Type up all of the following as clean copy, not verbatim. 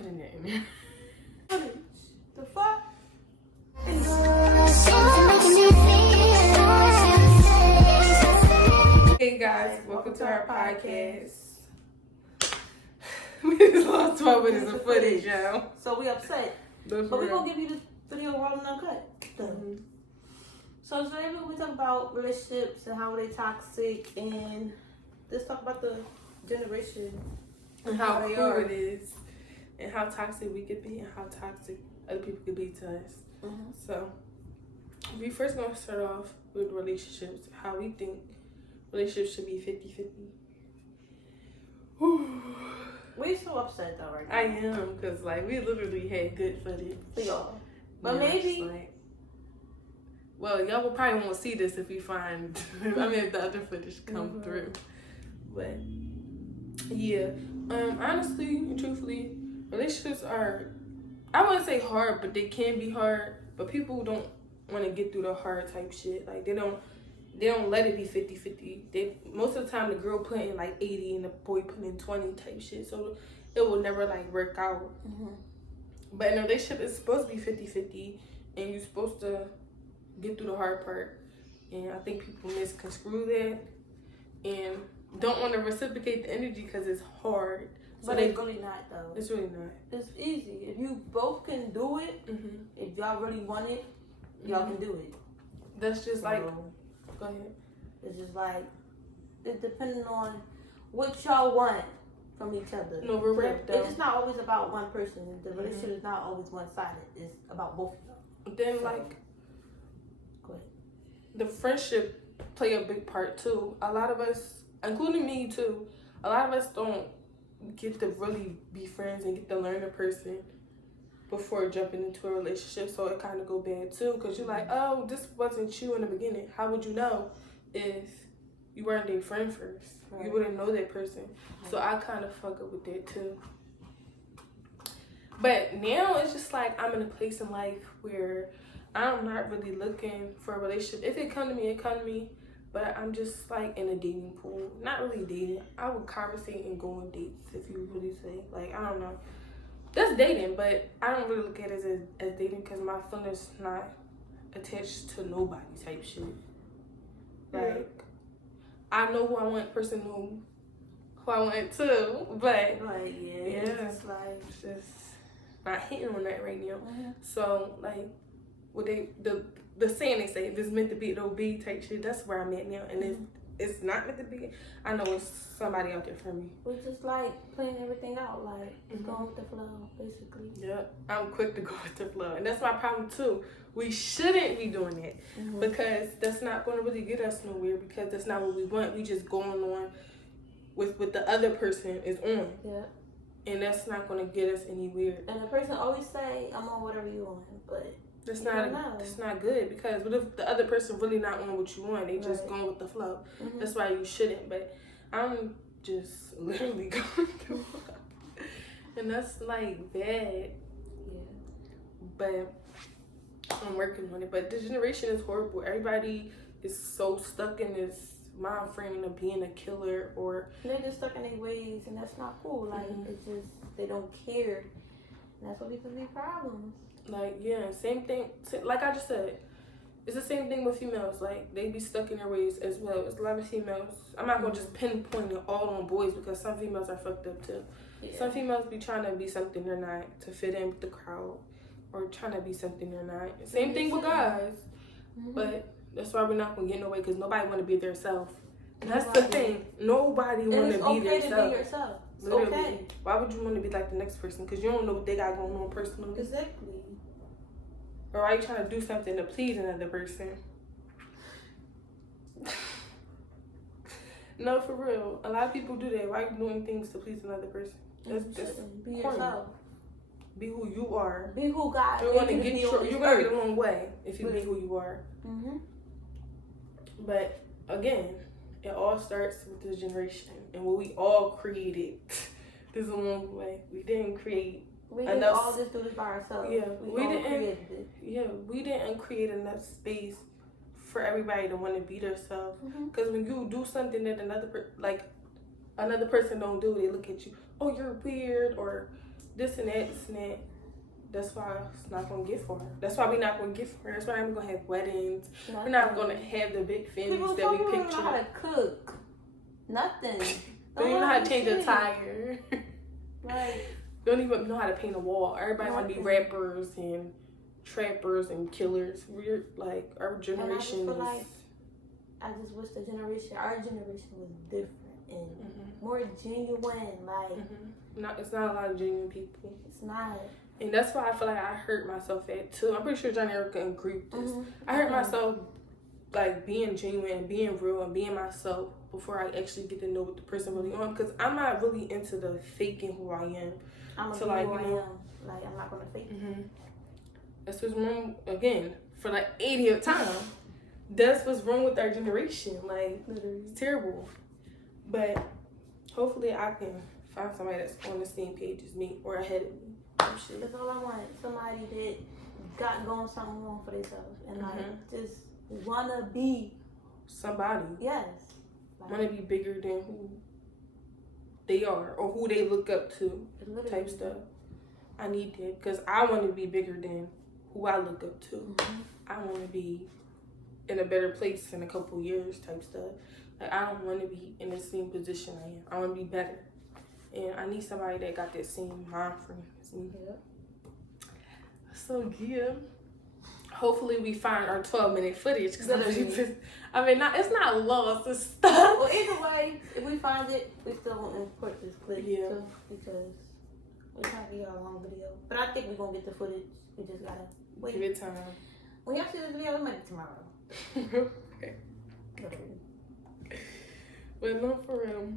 putting that in there. The fuck? Hey guys, welcome to our podcast. We just lost 12 minutes of footage, yo. So we upset. But we're going to give you the video rolling uncut. Mm-hmm. So today we talk about relationships and how they toxic, and let's talk about the generation And how they cool are. it is, and how toxic we could be, and how toxic other people could be to us. Mm-hmm. So, we first gonna start off with relationships, how we think relationships should be 50-50. We're so upset though right now. I am, because like we literally had good footage. For y'all. But Yeah, maybe. it's like, well, y'all will probably won't see this if we find, if the other footage come through. But, yeah. Honestly and truthfully, relationships are, I wouldn't say hard, but they can be hard. But people don't want to get through the hard type shit. Like, they don't let it be 50-50. Most of the time, the girl put in like 80 and the boy put in 20 type shit. So, it will never like work out. Mm-hmm. But in a relationship, it's supposed to be 50-50. And you're supposed to get through the hard part. And I think people misconstrue that. And don't want to reciprocate the energy because it's hard. But it's really not though. It's really not. It's easy. If you both can do it, Mm-hmm. if y'all really want it, y'all can do it. That's just like, So, go ahead. it's just like, it's depending on what y'all want from each other. No, we're right though. It's not always about one person. The relationship is not always one-sided. It's about both of them. Then So, like, go ahead. the friendship play a big part too. A lot of us, including me too, a lot of us don't get to really be friends and get to learn a person before jumping into a relationship. So it kind of go bad too, because you're like, oh, this wasn't you in the beginning. How would you know if you weren't their friend first? Right. You wouldn't know that person. So I kind of fuck up with that too. But now it's just like I'm in a place in life where I'm not really looking for a relationship. If it come to me, it come to me. But I'm just like in a dating pool. Not really dating. I would conversate and go on dates, if you really say. Like, I don't know. That's dating, but I don't really look at it as dating because my feelings not attached to nobody type shit. Like, I know who I want, person know who I want too, but Like, yeah. It's just like, it's just not hitting on that right now. Mhm. So, like, what the saying they say, if it's meant to be, it'll be type shit, that's where I'm at now. And if it's not meant to be, I know it's somebody out there for me. we're just like playing everything out, like just going with the flow, basically. Yep, I'm quick to go with the flow. And that's my problem too. We shouldn't be doing that because that's not going to really get us nowhere because that's not what we want. We just going on with what the other person is on. Yeah. And that's not going to get us anywhere. And the person always say, I'm on whatever you want, but That's you don't not know. that's not good because what if the other person really not on what you want? They just Right. going with the flow. Mhm. That's why you shouldn't. But I'm just literally going through it. And that's like bad. Yeah. But I'm working on it. But this generation is horrible. Everybody is so stuck in this mind frame of being a killer or They're just stuck in their ways, and that's not cool. Like, it's just, they don't care. And that's what people be problems. like, yeah, same thing. Like I just said, it's the same thing with females. Like, they be stuck in their ways as well. It's a lot of females. I'm not going to just pinpoint it all on boys because some females are fucked up too. Yeah. Some females be trying to be something they're not to fit in with the crowd or trying to be something they're not. Same thing with guys. But that's why we're not going to get nowhere because nobody want to be their self. And that's the thing. Nobody And want it's to be okay their to self. be yourself. It's Literally. okay. Why would you want to be like the next person? Because you don't know what they got going on personally. Exactly. Or are you trying to do something to please another person? No, for real. A lot of people do that. Why are you doing things to please another person? That's Be corny. yourself. Be who you are. Be who God You're gonna made get you you're on this gonna get earth. a long way if you be who you are. Mm-hmm. But again, it all starts with this generation and what we all created. This is a long way. We didn't create. We didn't Enough- all just do this by ourselves. Yeah, we all didn't- created it. Yeah, we didn't create enough space for everybody to want to be themselves. Because when you do something that another person don't do, they look at you, oh, you're weird, or this and that, this and that. That's why it's not gonna get for her. That's why we're not gonna get for her. That's why we're gonna have weddings. We're not gonna have the big families that we People don't picture. know how to cook. Nothing. They don't even know how to change a tire. Right. They don't even know how to paint a wall. Everybody want to be rappers and trappers and killers. We're like, our generation is. I just wish our generation was different and more genuine. Like, it's not a lot of genuine people. It's not. And that's why I feel like I hurt myself at too. I'm pretty sure Johnny Erica can agree with this. I hurt myself like being genuine and being real and being myself before I actually get to know what the person really on. Because I'm not really into the faking who I am. I'm who I am. Like, I'm not gonna fake it. That's what's wrong again for like 80th time. That's what's wrong with our generation. Like, it's terrible. But hopefully I can find somebody that's on the same page as me or ahead of me. That's all I want. Somebody that got going something wrong for themselves and like just wanna be somebody. Yes. Like, wanna be bigger than who they are or who they look up to. Type stuff. I need that because I want to be bigger than who I look up to. I want to be in a better place in a couple years. Type stuff. Like, I don't want to be in the same position I am. I want to be better. And I need somebody that got that same mind frame as me. So, yeah. Hopefully we find our 12-minute footage. Cause I mean, it's not lost. It's stuff. Well, either way, if we find it, we still won't import this clip. Too, because we're trying to get a long video. But I think we're going to get the footage. We just got to wait. Give it time. When y'all see this video, it might be tomorrow. Okay. But no, for real.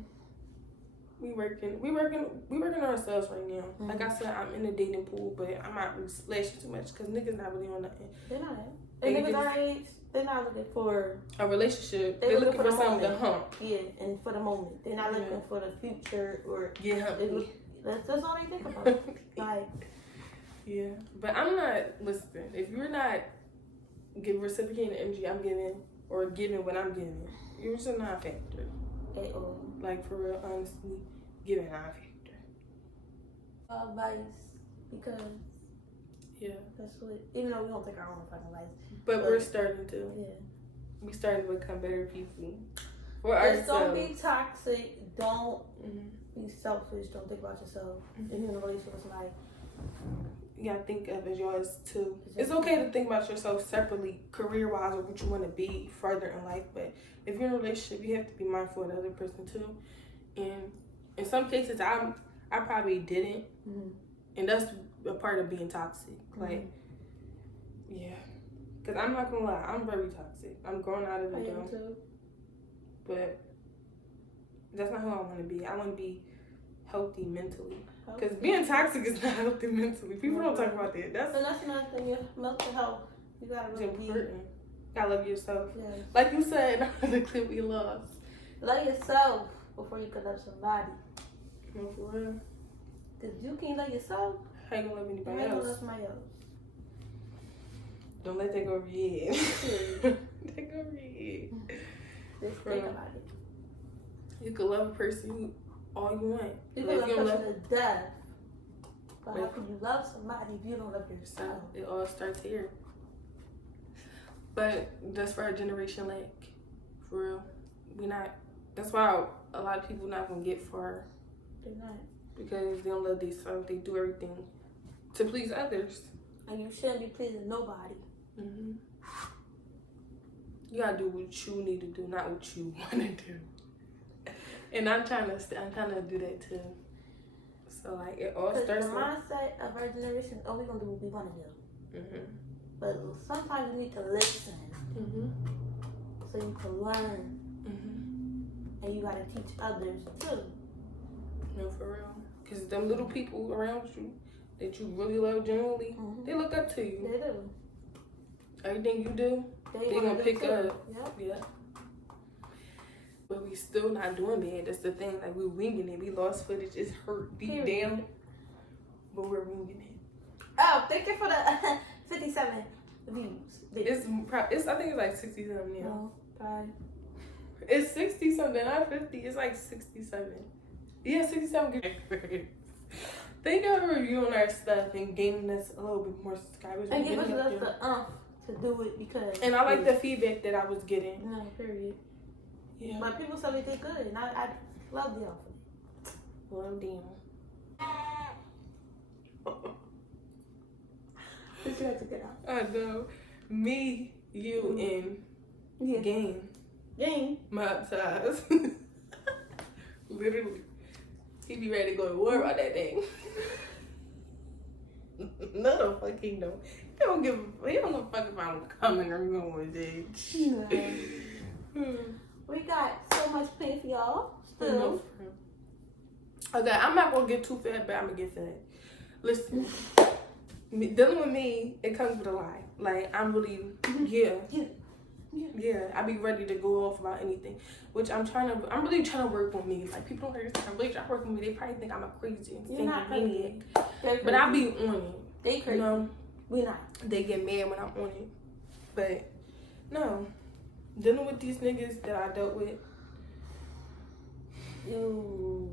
We working on ourselves right now. Like I said, I'm in the dating pool, but I'm not really splashing too much because niggas not really on nothing. They're not. And niggas our age, they're not looking for a relationship. They're looking for something to hump. Yeah, and for the moment. They're not looking for the future or that's all they think about. Like, yeah. But I'm not, listen, if you're not reciprocating the energy I'm giving or giving what I'm giving, you're just a non-factor. Like, for real, honestly, giving non-factor. Advice, because that's what, even though we don't take our own fucking advice. But we're starting to. Yeah. We starting to become better people. For ourselves. ourselves. Don't be toxic. Don't be selfish. Don't think about yourself. If you're in a relationship with somebody, you gotta think of as yours too. It's okay to think about yourself separately, career-wise, or what you want to be further in life. But if you're in a relationship, you have to be mindful of the other person too. And in some cases, I probably didn't, and that's a part of being toxic. Like, yeah, because I'm not gonna lie, I'm very toxic. I'm growing out of it though. But that's not who I want to be. I want to be healthy mentally. Because being toxic is not healthy mentally. People don't talk about that. That's another thing. Your mental health, you gotta really be important. You gotta love yourself. Yes. Like you said in the clip we lost. Love yourself before you can love somebody. No, for real. Because you can't love yourself. How you gonna love anybody else? Gonna love somebody else. Don't let that go over your head. That go over your head. Just think about it. You can love a person all you want. You can love a person to death. But how can you love somebody if you don't love yourself? It all starts here. But that's for our generation, like, for real. That's why a lot of people not gonna get far. They're not. Because they don't love themselves. They do everything to please others. And you shouldn't be pleasing nobody. You gotta do what you need to do, not what you want to do. And I'm trying to do that too. So like it all starts. The mindset of our generation, we're gonna do what we want to do. But sometimes you need to listen, so you can learn, and you gotta teach others too. No, for real. Because them little people around you that you really love genuinely, they look up to you. They do. Everything you do, they gonna pick up. Yep. Yeah. But we still not doing bad. That's the thing. Like, we're winging it. We lost footage. It's hurt deep down. But we're winging it. Oh, thank you for the 57 views. It's I think it's like 60 something now. Bye. It's 60 something, not 50. It's like 67. Yeah, 67. Thank y'all for reviewing our stuff and gaining us a little bit more subscribers. And give us the to do it because. And I like the feedback that I was getting. No, period. Yeah. But people said they did good, and I love them. Love them. What you have to get out? I know. Me, you, and Game. My upsize. Literally. He be ready to go to war about that thing. No, the fuck he don't. He don't give a fuck if I'm coming or going, bitch. We got so much planned for y'all. Still. Okay, I'm not gonna get too fat, but I'm gonna get fat. Listen, dealing with me, it comes with a lie. Like, I'm really, yeah, I be ready to go off about anything, which I'm really trying to work on me. Like, people don't understand. I'm really trying to work on me. They probably think I'm a crazy You're not crazy. But I be on it. They crazy. You know? We not. They get mad when I'm on it. But, no. Dealing with these niggas that I dealt with. Ew.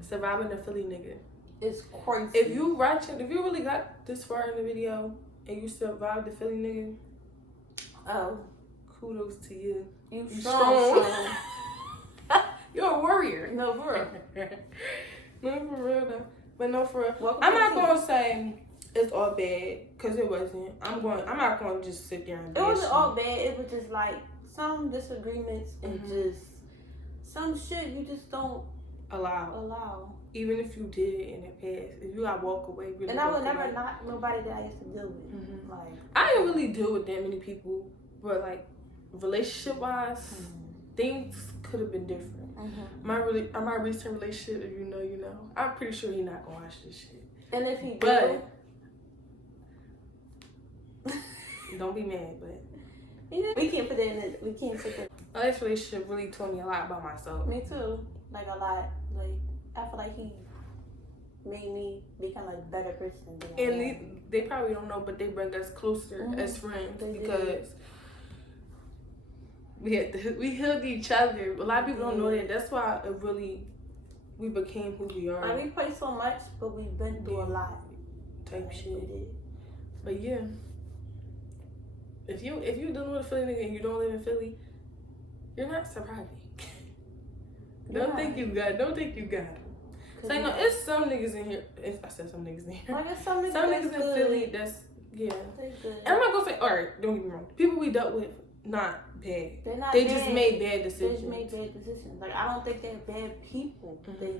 Surviving a Philly nigga. It's crazy. If you really got this far in the video and you survived the Philly nigga, kudos to you. You strong. You're a warrior. No, for real. No, for real though. But no, for real. Welcome I'm not gonna say it's all bad because it wasn't. I'm not gonna just sit there and. It wasn't all bad. It was just like some disagreements and just some shit you just don't allow. Even if you did it in the past, if you gotta walk away, really. And I would never knock nobody that I used to deal with. Like I didn't really deal with that many people, but like relationship wise, things could have been different. My recent relationship, if you know, you know. I'm pretty sure he's not gonna watch this shit. And if he but don't be mad, but we can't put that in it. We can't put that. My last relationship really taught me a lot about myself. Me too. Like a lot. Like I feel like he made me become a better person. And they probably don't know, but they bring us closer as friends because we healed each other. A lot of people don't know that. That's why we became who we are. Like we play so much, but we've been through a lot. Type shit. But yeah. If you dealing with a Philly nigga and you don't live in Philly, you're not surviving. Don't think you got him. So you know, it's some niggas in here. I said some niggas in here. Like it's some niggas in Philly that's and I'm not gonna say alright, don't get me wrong. People we dealt with not bad. They're not they bad. Just made bad decisions. They just made bad decisions. Like I don't think they're bad people. They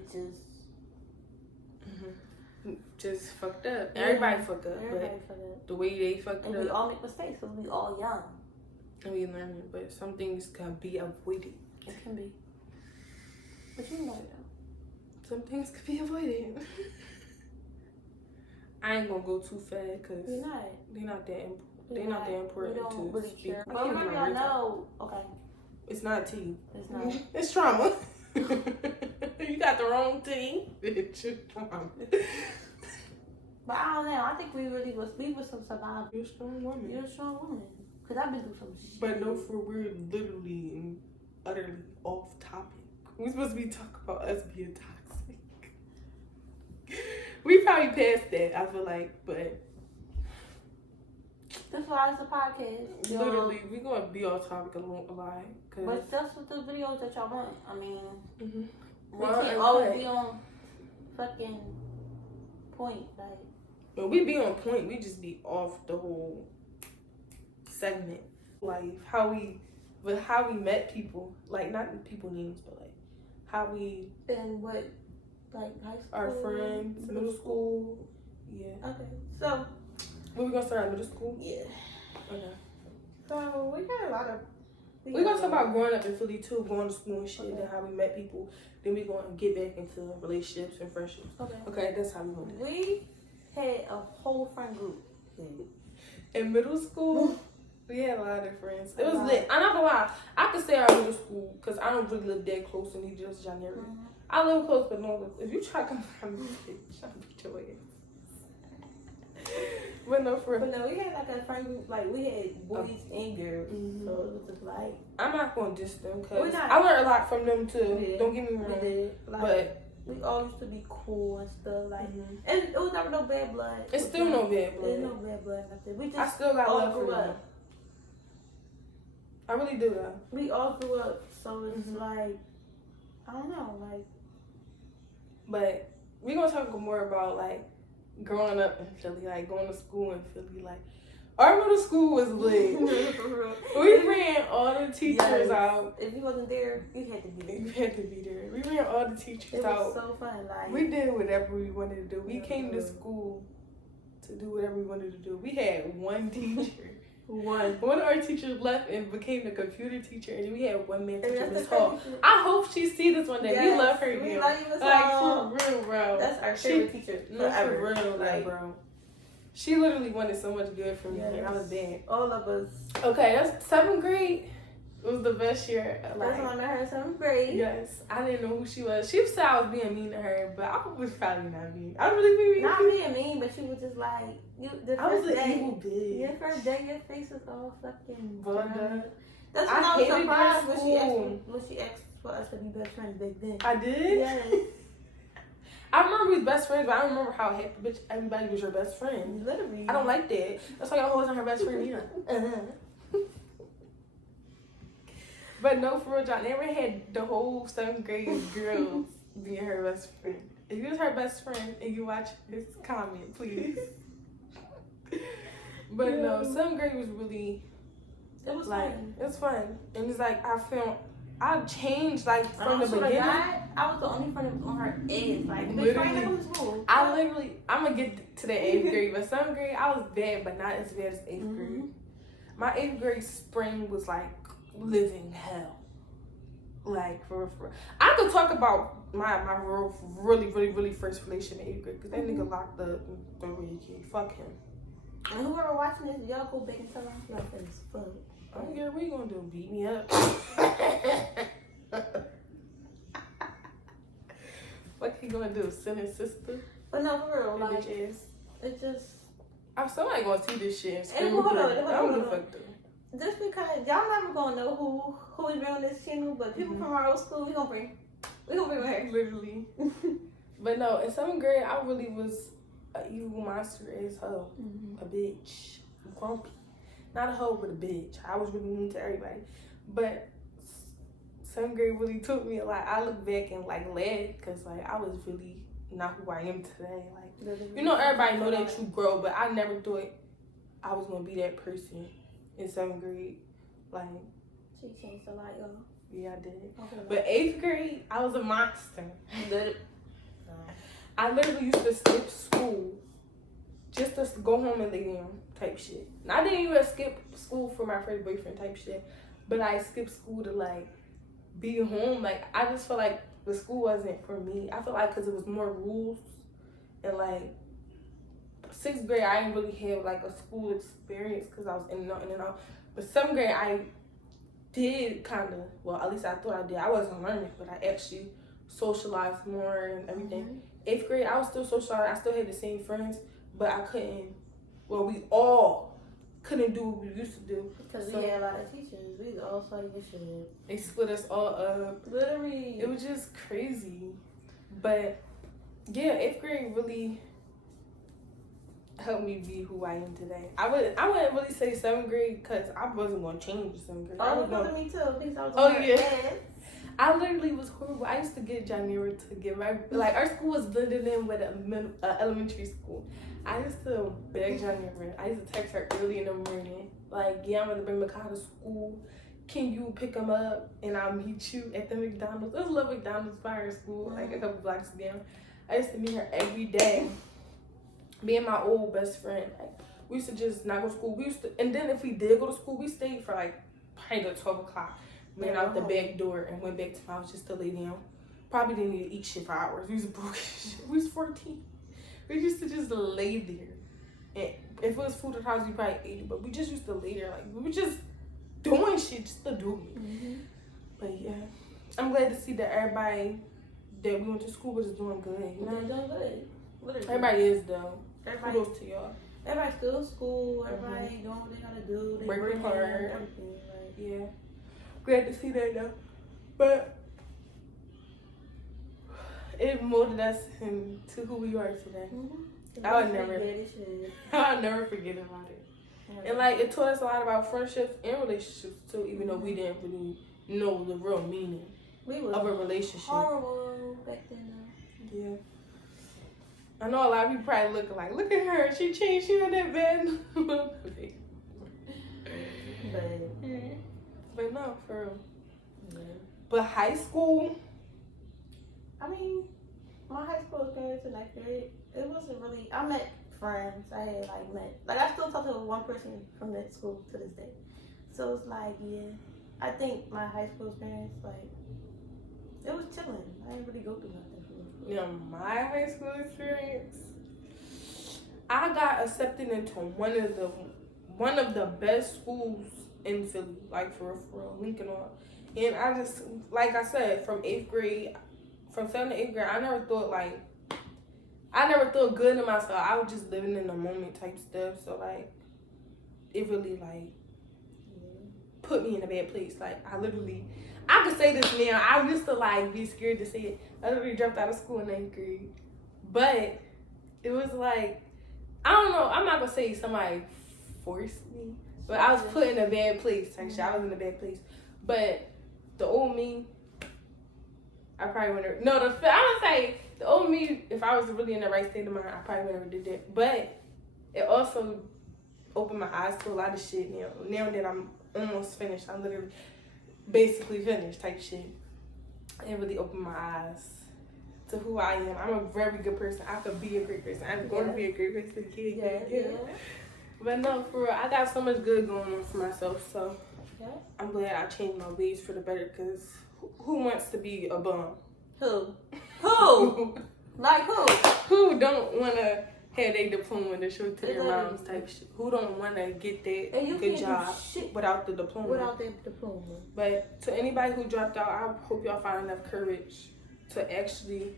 just fucked up. Everybody fucked up. Everybody fucked up. The way they fucked and up. We all make mistakes because we all young. And we learning, but some things can be avoided. It can be. But you know that. Some things could be avoided. I ain't gonna go too fast because they're not that important. They're not that important to really speak. Care. But remember, I know. Okay. It's not tea. It's not. It's trauma. You got the wrong tea. It's trauma. But I don't know. I think we were some survivors. You're a strong woman. You're a strong woman. Because I've been through some shit. But no, we're literally and utterly off topic. We're supposed to be talking about us being toxic. We probably passed that, I feel like, but. That's why it's a podcast. Literally, we're going to be off topic a lot. But that's what the videos that y'all want. I mean, we well, can't always be on fucking point. Like, when we be on point, we just be off the whole segment. Like, how we met people. Like, not people names, but like, how we. And what, like, high school? Our friends, middle school. Yeah. Okay, so. When we gonna start at middle school? Yeah. Okay. So we got a lot of. We're gonna talk about growing up in Philly too, going to school and shit, and how we met people. Then we're gonna get back into relationships and friendships. Okay, that's how we gonna do it. We had a whole friend group. In middle school, we had a lot of friends. It was lit. I'm not gonna lie. I could say our middle school because I don't really live that close in New Jersey area. I live close, but no. If you try to come from me, I'm gonna beat your ass. But no, we had like a friend group, like we had boys and girls, so it was just like. I'm not gonna diss them because I learned a lot from them too. Don't get me wrong. We did. But We all used to be cool and stuff, like, and it was never no bad blood. It's still no bad blood. There's no bad blood. Nothing. We just I still got all love grew for up. you. I really do though. We all grew up, so it's like, I don't know, like. But we're gonna talk more about like growing up in Philly, like going to school in Philly. Like our middle school was lit. We ran all the teachers out. If you wasn't there, you had to be there. You had to be there. We ran all the teachers out. It was so fun. Like we did whatever we wanted to do. We came to school to do whatever we wanted to do. We had one teacher. One of our teachers left and became the computer teacher, and we had one man teacher, Miss Hall. I hope she see this one day. Yes, we love her. We love you, Miss Hall. Like for real, bro. That's our favorite teacher. No, for real, like bro. She literally wanted so much good for me, and I was bad. All of us. Okay, that's 7th grade. It was the best year. Like, that's when I met her in 7th grade. Yes, I didn't know who she was. She said I was being mean to her, but I was probably not mean. I was really being not being mean, but she was just like you. The I was first an day, evil bitch. Your first day, your face was all fucking. That's when I was surprised when she asked for us to be best friends back then. I did. Yes. I remember we was best friends, but I don't remember how happy bitch everybody was your best friend. Literally. I don't like that. That's why y'all wasn't her best friend either. But no, for real, John never had the whole 7th grade girls being her best friend. If you was her best friend and you watch this comment, please. But no, 7th grade was really. It was like fun. It was fun, and it's like I felt I changed like from the beginning. I was the only friend that was on her edge. Like literally, I'm gonna get to the 8th grade, but 7th grade I was bad, but not as bad as 8th grade. My 8th grade spring was like living hell. Like for I could talk about my really first relationship in 8th grade because that nigga locked up and threw away your kid. Fuck him. And whoever watching this, y'all go back and tell them like this. Fuck. Oh yeah, what you gonna do? Beat me up? What he gonna do? Send his sister? But no, for real, like bitch ass. It just. Somebody gonna see this shit. And hold on. Fuck them. Just because y'all never gonna know who we bring on this channel, but people from our old school, we gonna bring her. Literally. But no, in 7th grade, I really was an evil monster as hoe, a bitch, grumpy. Not a hoe, but a bitch. I was really mean to everybody. But 7th grade really took me a lot. I look back and like laugh because like I was really not who I am today. Like you know, everybody know that you grow, but I never thought I was gonna be that person in 7th grade. Like she changed a lot, y'all. Yeah, I did. Okay. But 8th grade, I was a monster. I literally used to skip school just to go home and lay down type shit. And I didn't even skip school for my first boyfriend type shit, but I skipped school to like be home. Like I just felt like the school wasn't for me. I feel like because it was more rules and like 6th grade I didn't really have like a school experience because I was in and out. But 7th grade I did kind of, well at least I thought I did. I wasn't learning, but I actually socialized more and everything. 8th grade I was still socialized. I still had the same friends, but I couldn't. Well, we all couldn't do what we used to do because we had a lot of teachers. We all saw your shit. They split us all up. Literally, it was just crazy. But yeah, 8th grade really helped me be who I am today. I wouldn't really say 7th grade because I wasn't going to change 7th grade. Oh, because of me too. Because I was I literally was horrible. I used to get January to get my like our school was blended in with elementary school. I used to beg January. I used to text her early in the morning, like, yeah, I'm gonna bring Makai to school. Can you pick him up and I'll meet you at the McDonald's? There's a little McDonald's by our school, like a couple blocks down. I used to meet her every day. Me and my old best friend, like, we used to just not go to school. And then if we did go to school, we stayed for like probably till 12 o'clock. Went out the back door and went back to my house just to lay down. Probably didn't need to eat shit for hours. We was broke shit. We was 14. We used to just lay there. And if it was food at the house, we probably ate it. But we just used to lay there. Like, we were just doing shit just to do it. But yeah. I'm glad to see that everybody that we went to school with is doing good. You know? They're doing good. Literally. Everybody is, though. Kudos to y'all. Everybody's still in school. Everybody doing what they gotta do. They working hard. Everything. Like, yeah. Glad to see that though. But it molded us into who we are today. I would never forget about it. And like it taught us a lot about friendships and relationships too, even though we didn't really know the real meaning of a relationship. Horrible back then. Yeah. I know a lot of people probably look at her, she changed, she in that bed. But no, for real. Yeah. But high school, I mean, my high school experience in that period, it wasn't really, I met friends. I had I still talk to one person from that school to this day. So it's like, yeah, I think my high school experience, like, it was chilling. I didn't really go through nothing. You know, my high school experience, I got accepted into one of the best schools in Philly, like for real, Lincoln Hall. And I just, like I said, from 7th to 8th grade, I never thought good of myself. I was just living in the moment type stuff. So like, it really like put me in a bad place. Like I could say this now. I used to like be scared to say it. I literally dropped out of school in 9th grade. But it was like, I don't know. I'm not gonna say somebody forced me, but I was put in a bad place. Actually, I was in a bad place. But the old me, I probably wouldn't. No, I would say the old me, if I was really in the right state of mind, I probably never did that. But it also opened my eyes to a lot of shit now. Now that I'm almost finished, I'm literally basically finished type shit. It really opened my eyes to who I am. I'm a very good person. I could be a great person. I'm going to be a great person. Yeah. But no, for real, I got so much good going on for myself. So I'm glad I changed my ways for the better. Because who wants to be a bum? Who? Like who? Who don't want to have their diploma to show to their moms type shit? Who don't want to get that good job without the diploma? Without that diploma. But to anybody who dropped out, I hope y'all find enough courage to actually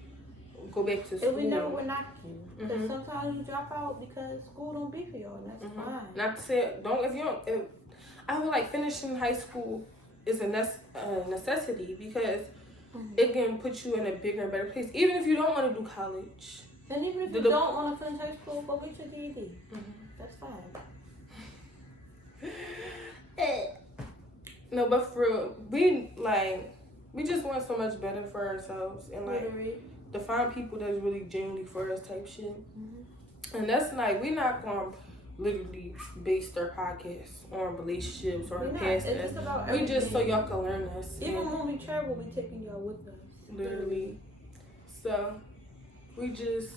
go back to school. And we know we're not you. Because sometimes you drop out because school don't be for y'all, and that's fine. Not to say, I feel like finishing high school is a necessity because it can put you in a bigger and better place. Even if you don't want to do college. And even if you don't want to finish high school, go get your GED. That's fine. No, but for real, we just want so much better for ourselves and like to find people that's really genuinely for us type shit. And that's like, we're not going to literally base their podcast on relationships or the past. We just so y'all can learn us. Even when we travel, we taking y'all with us. Literally. So we just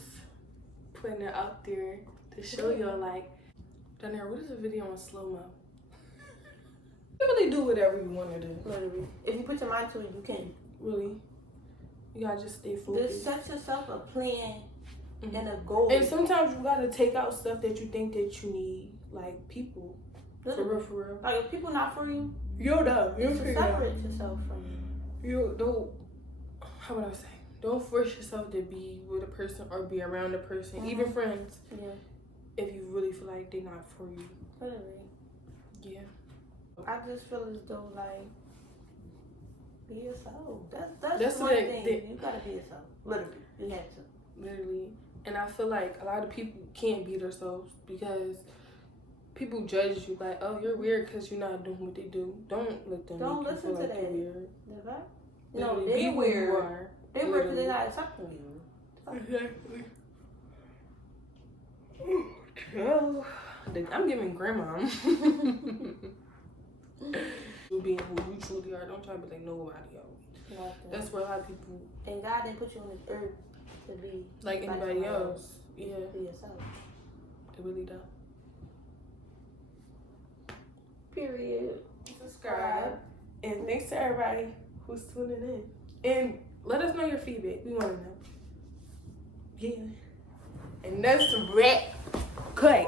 putting it out there to show y'all like, Danielle, what is a video on slow-mo? You really do whatever you want to do. Literally. If you put your mind to it, you can. Really. You gotta just stay focused. Just set yourself a plan and a goal. And sometimes you gotta take out stuff that you think that you need, like people. Literally. For real. Like if people not for you, you're done. You separate yourself from you. You don't. How would I say? Don't force yourself to be with a person or be around a person, even friends. Yeah. If you really feel like they're not for you. Literally. Yeah. I just feel as though like, be yourself. That's one thing. You gotta be yourself. Literally. You have to. Literally. And I feel like a lot of people can't be themselves because people judge you like, oh, you're weird because you're not doing what they do. Don't let them Don't make listen you feel to like that. You're weird. No, they're weird. They're weird because they're not accepting you. Exactly. Oh, I'm giving grandma. You being who you truly are. Don't try to be like nobody else. That's where a lot of people. And God didn't put you on this earth to be like anybody else. Yeah. Be yourself. It really does. Period. Subscribe. And thanks to everybody who's tuning in. And let us know your feedback. We want to know. Yeah. And that's the wrap. Cut.